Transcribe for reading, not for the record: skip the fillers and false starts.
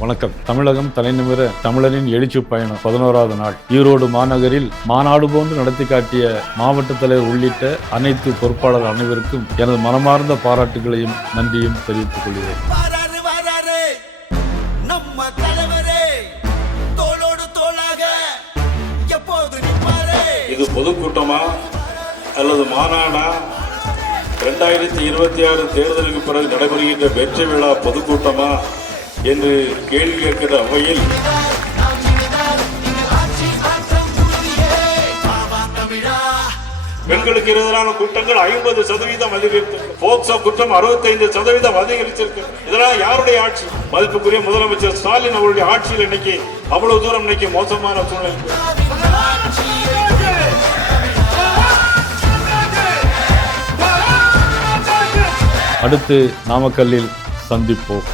வணக்கம். தமிழகம் தலைநிமிர தமிழரின் எழுச்சி பயணம் 11வது நாள் ஈரோடு மாநகரில் மாநாடு போன்று நடத்தி காட்டிய மாவட்ட தலைவர் உள்ளிட்ட அனைத்து பொறுப்பாளர் அனைவருக்கும் எனது மனமார்ந்த பாராட்டுகளையும் நன்றியும் தெரிவித்துக் கொள்கிறேன். இது பொதுக்கூட்டமா அல்லது மாநாடா? 2026 தேர்தலுக்கு பிறகு நடைபெறுகின்ற வெற்றி விழா பொதுக்கூட்டமா என்று கேள்வி கேட்கிற அவையில் பெண்களுக்கு எதிரான குற்றங்கள் 50% அதிகரித்து, போக்சோ குற்றம் 65% அதிகரிச்சிருக்கு. இதெல்லாம் யாருடைய ஆட்சி? மதிப்புக்குரிய முதலமைச்சர் ஸ்டாலின் அவருடைய ஆட்சியில் இன்னைக்கு அவ்வளவு தூரம் இன்னைக்கு மோசமான சூழ்நிலை. அடுத்து நாமக்கல்லில் சந்திப்போம்.